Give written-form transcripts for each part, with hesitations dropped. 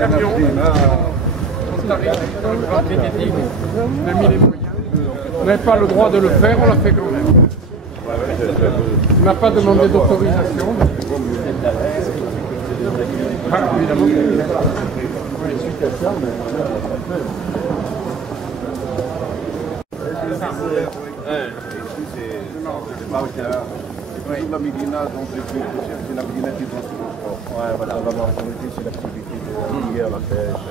camion. On s'arrête dans le grand Bénédicte. On a mis les moyens. On n'avait pas le droit de le faire, on l'a fait quand même. On n'a pas demandé d'autorisation. Ah, évidemment. La Médina, donc le plus cher, c'est la Médina qui transporte. Ouais, voilà, la majorité, c'est l'activité de l'hier, la pêche.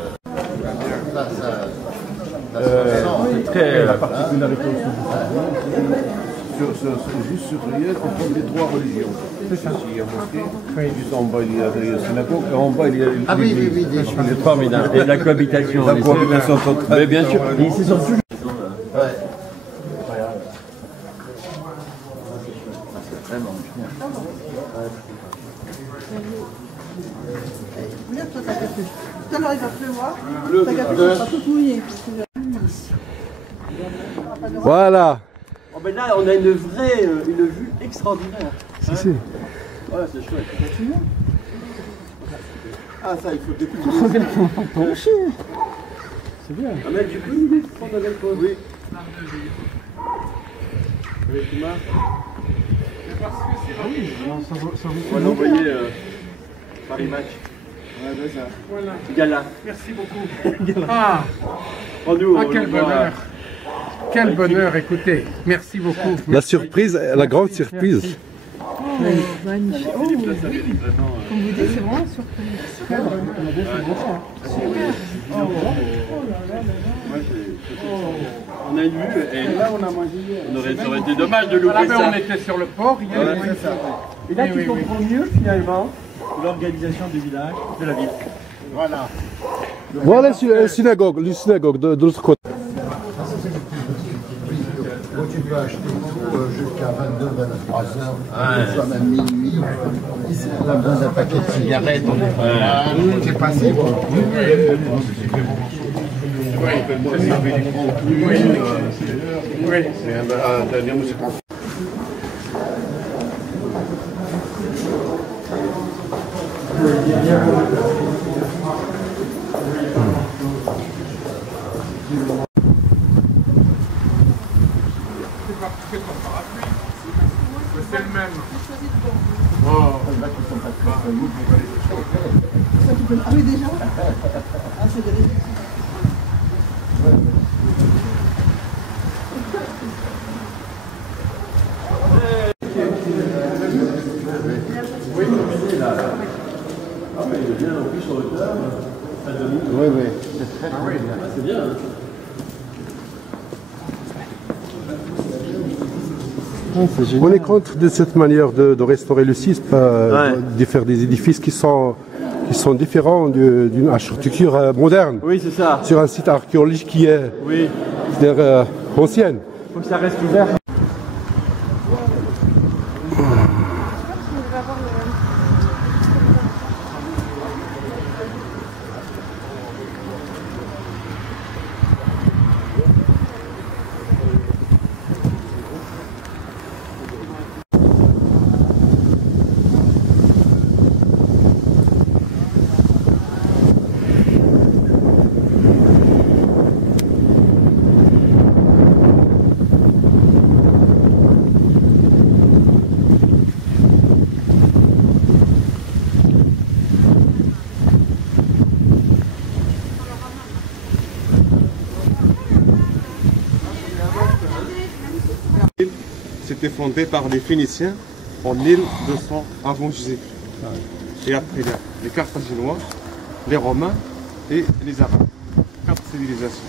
La particularité aussi, juste sur Riel, on prend les trois religions. C'est ça. Ici, il y a mosquée, juste en bas, il y a la synagogue, et en bas, il y a l'église. Ah oui, oui, oui. C'est formidable. Et la cohabitation. La cohabitation totale. Mais bien sûr, ici sont toujours... Ouais. Vraiment bien. Regarde, toi, ta capuche. Tout à l'heure, il va pleuvoir. Ta capuche sera toute mouillée. Voilà. Oh ben là, on a une vraie une vue extraordinaire. Si, si. Ouais, c'est chouette. Ah, ça, il faut découvrir. C'est bien. Ah, mais tu peux nous prendre un alcool? Oui. Oui, tu m'as. On va l'envoyer Paris Match. Ouais, c'est ça. Voilà. Gala. Merci beaucoup. Ah, quel bonheur. Quel bonheur, écoutez. Merci beaucoup. La surprise, la grande surprise. Oh, magnifique. Oh, oui. Comme vous dites, c'est vraiment surprise. On a une vue et là on a mangé. Ça aurait été dommage de louper ça. On était sur le port hier. Ouais, c'est ça. Et là tu comprends mieux finalement l'organisation du village, de la ville. Voilà. Voilà la synagogue de l'autre côté. Tu peux acheter jusqu'à 22, 23 h, même minuit. On a besoin d'un paquet de cigarettes. C'est passé. C'est le même. Ah oui, déjà. Ah, c'est de l'Égypte. Oui, oui. C'est bien. On est contre de cette manière de restaurer le site, de faire des édifices qui sont différents d'une architecture moderne. Oui, c'est ça. Sur un site archéologique qui est ancien. Il faut que ça reste ouvert. C'était fondé par les Phéniciens en 1200 avant Jésus-Christ. Et après les Carthaginois, les Romains et les Arabes. 4 civilisations.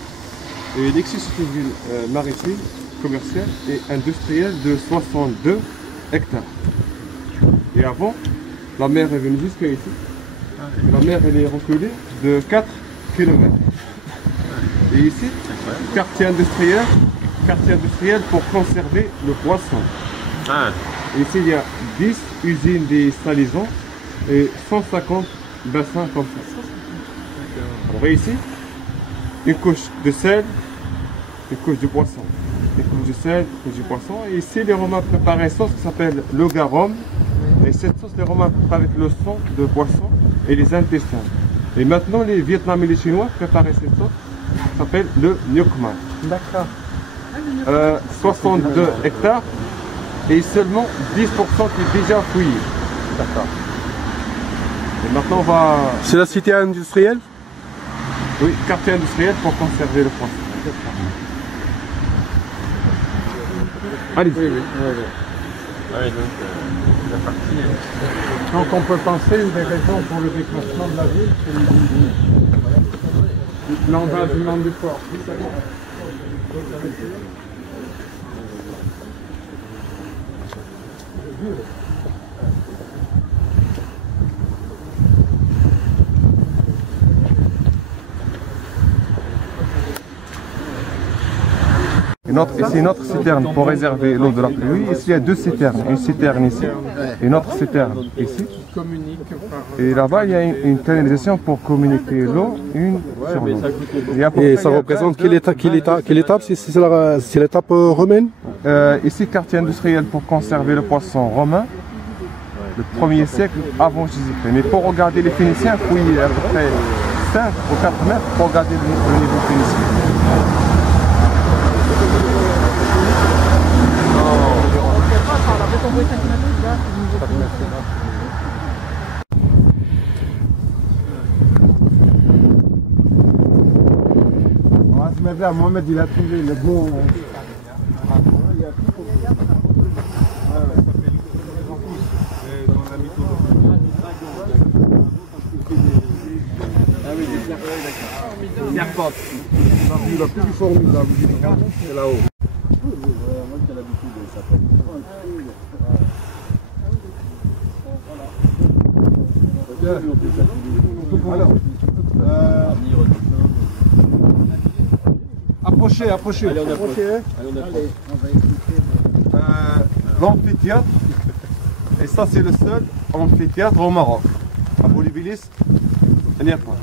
Et il existe une ville maritime, commerciale et industrielle de 62 hectares. Et avant, la mer est venue jusqu'à ici. La mer elle est reculée de 4 km. Et ici, quartier industriel pour conserver le poisson. Et ici, il y a 10 usines des salaisons et 150 bassins comme ça. On voit ici une couche de sel, une couche de poisson. Une couche de sel, une couche de poisson. Et ici, les Romains préparaient une sauce qui s'appelle le garum. Et cette sauce, les Romains préparent avec le sang de poisson et les intestins. Et maintenant, les Vietnamiens et les Chinois préparaient cette sauce. Ça s'appelle le Nuoc Mai. D'accord. 62 hectares et seulement 10% qui est déjà fouillé. D'accord. Et maintenant, on va... C'est la cité industrielle? Oui, quartier industriel pour conserver le poisson. Allez. Oui, oui. Donc on peut penser une des raisons pour le déclassement de la ville, c'est l'envasement du port. Ici, une autre citerne pour réserver l'eau de la pluie. Ici, il y a deux citernes. Une citerne ici et une autre citerne ici. Et là-bas, il y a une canalisation pour communiquer l'eau une sur l'autre. Et ça représente quelle étape? C'est l'étape romaine? Ici, quartier industriel pour conserver le poisson romain, le 1er siècle avant Jésus-Christ. Mais pour regarder les Phéniciens, fouiller à peu près 5 ou 4 mètres pour regarder le niveau phénicien. Mohamed, il a trouvé le bon. La plus formidable, c'est là-haut. Alors, approchez. Allez, on approche. L'amphithéâtre, et ça c'est le seul amphithéâtre au Maroc. À Boulibilis, il n'y a pas.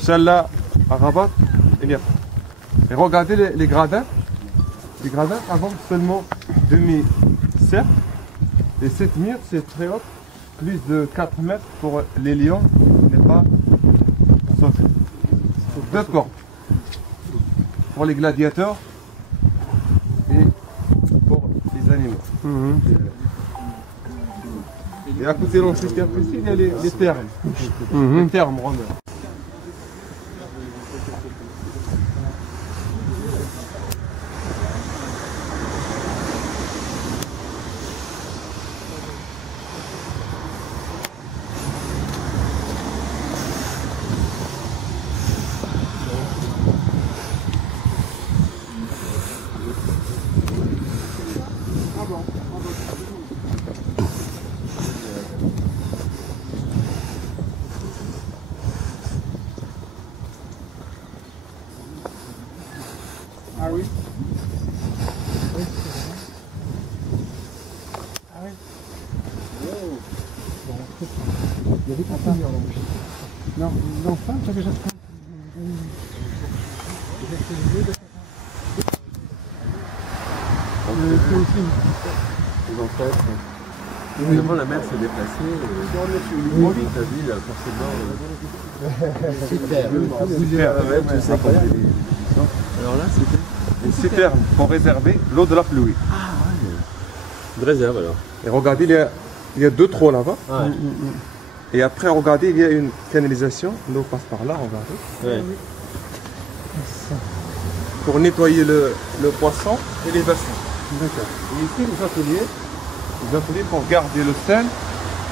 Challah, à Rabat, il n'y a pas. Et regardez les gradins. Les gradins avant seulement demi-cercle. Et cette mur, c'est très haute, plus de 4 mètres pour les lions, n'est pas sauté. Deux corps. Pour les gladiateurs et pour les animaux. Et à côté de l'amphithéâtre ici, il y a les thermes. Les thermes romains. Ah oui. Non, l'enfant, tu as déjà fait. Les ancêtres. Évidemment, la mer s'est déplacée. La ville, forcément. Alors là, c'était Une citerne pour réserver l'eau de la pluie. une réserve alors. Et regardez, il y a deux trous là-bas. Ouais. Et après, regardez, il y a une canalisation. L'eau passe par là, regardez. Ouais. Pour nettoyer le poisson et les bassins. D'accord. Et ici, les ateliers pour garder le sel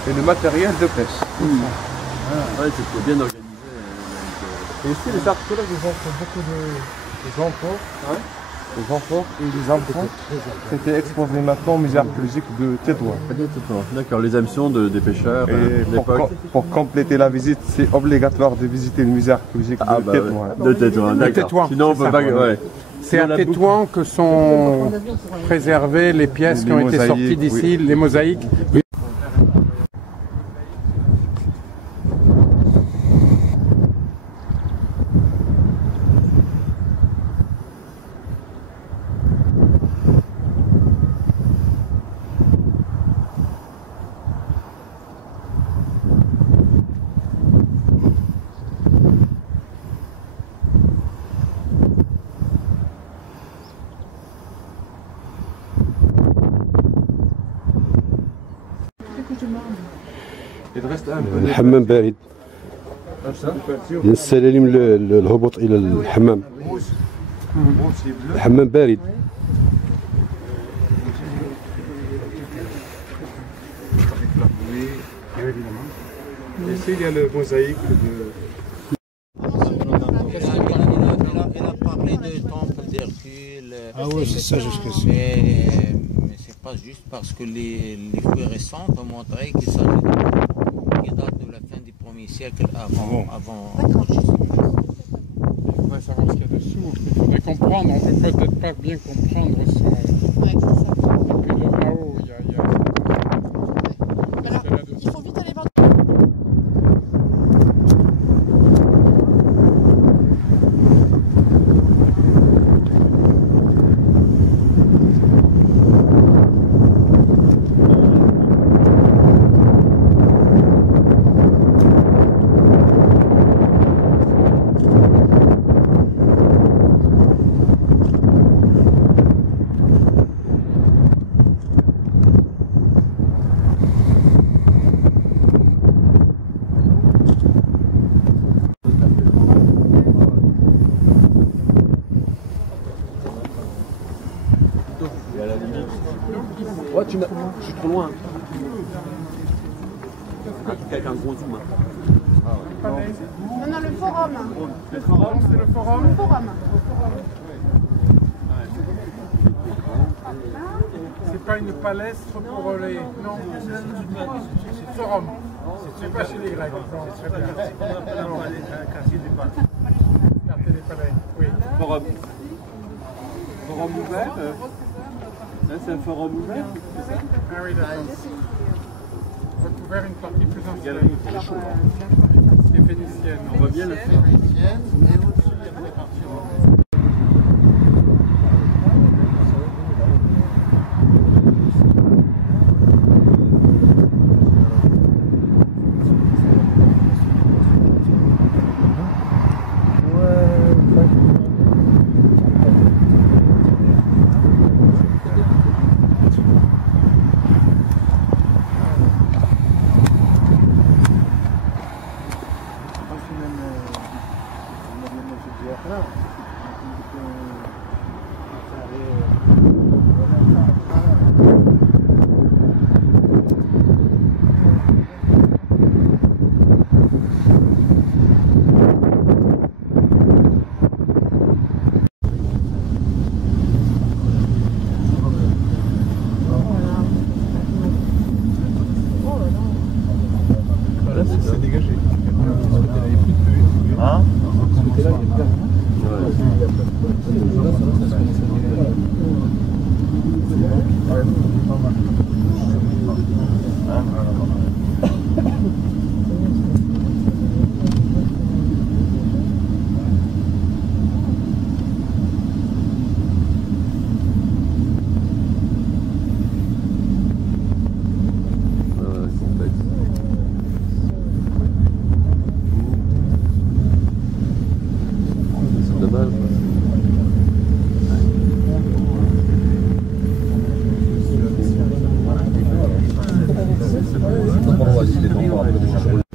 et le matériel de pêche. Ouais, c'était bien organisé. Et ici, les archéologues, ils ont fait beaucoup de amphores. Les amphores et les enfants. C'était exposé maintenant au musée archéologique de Tétouan. D'accord, les hameçons des pêcheurs Et de l'époque. pour compléter la visite, c'est obligatoire de visiter le musée archéologique de Tétouan. De Tétouan, d'accord. Tétouan, Sinon, on peut c'est pas. ça. Ouais. C'est à Tétouan que sont préservées les pièces qui ont été sorties d'ici, les mosaïques. الحمام بارد. السلالم الهبوط الى الحمام. الحمام بارد. Et ici, il y a le mosaïque de... Il a parlé de temple d'Hercule. Ah oui, c'est ça jusque-ci. Mais c'est pas juste parce que les fouilles récentes ont montré qu'il s'agit qui date de la fin du 1er siècle avant Jésus-Christ. Il faudrait savoir ce qu'il y a dessous. Il faudrait comprendre. On ne peut peut-être pas bien comprendre son. Ouais, c'est ça. Parce que là-haut, il y a. Alors, il faut vite aller voir. Ouais, je suis trop loin. Avec un gros zoom. Non, le forum. Le forum, c'est le forum. Le forum. C'est pas une palestre pour les. Non, c'est forum. C'est pas chez les Grecs. Non, c'est très bien. Quartier des palais. Oui. Forum. Forum ouvert. Là, c'est un forum ouvert. Ah oui, d'accord. Recouvert une partie plus ancienne. Qui est phénicienne. On voit bien le faire.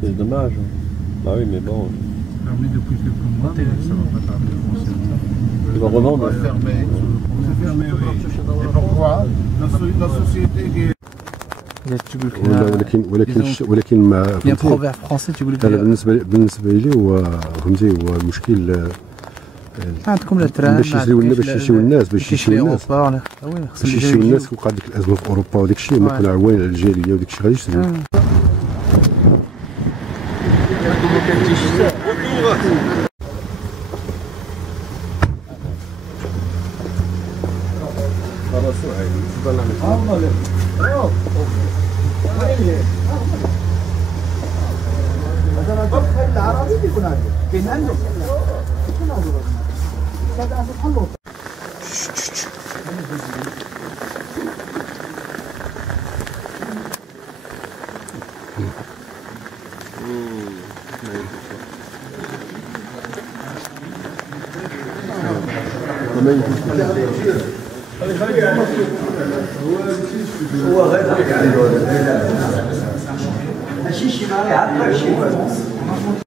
C'est dommage. Bah oui, mais bon. Fermé depuis quelques mois, mais ça va pas tarder à fonctionner. Tu vas revendre. Fermé. C'est fermé, oui. Et pourquoi la société qui est... ولكن ما Il y a un proverbe français, tu voulais dire. بالنسبه لي هو فهمتي هو المشكل عندكم الترام باش يشريو الناس باش يشريو الناس وقع ديك الازمه في اوروبا وداك الشيء ما كنا عوين على الجاليه وداك الشيء غادي يشريو ماشي شي مال عاد شي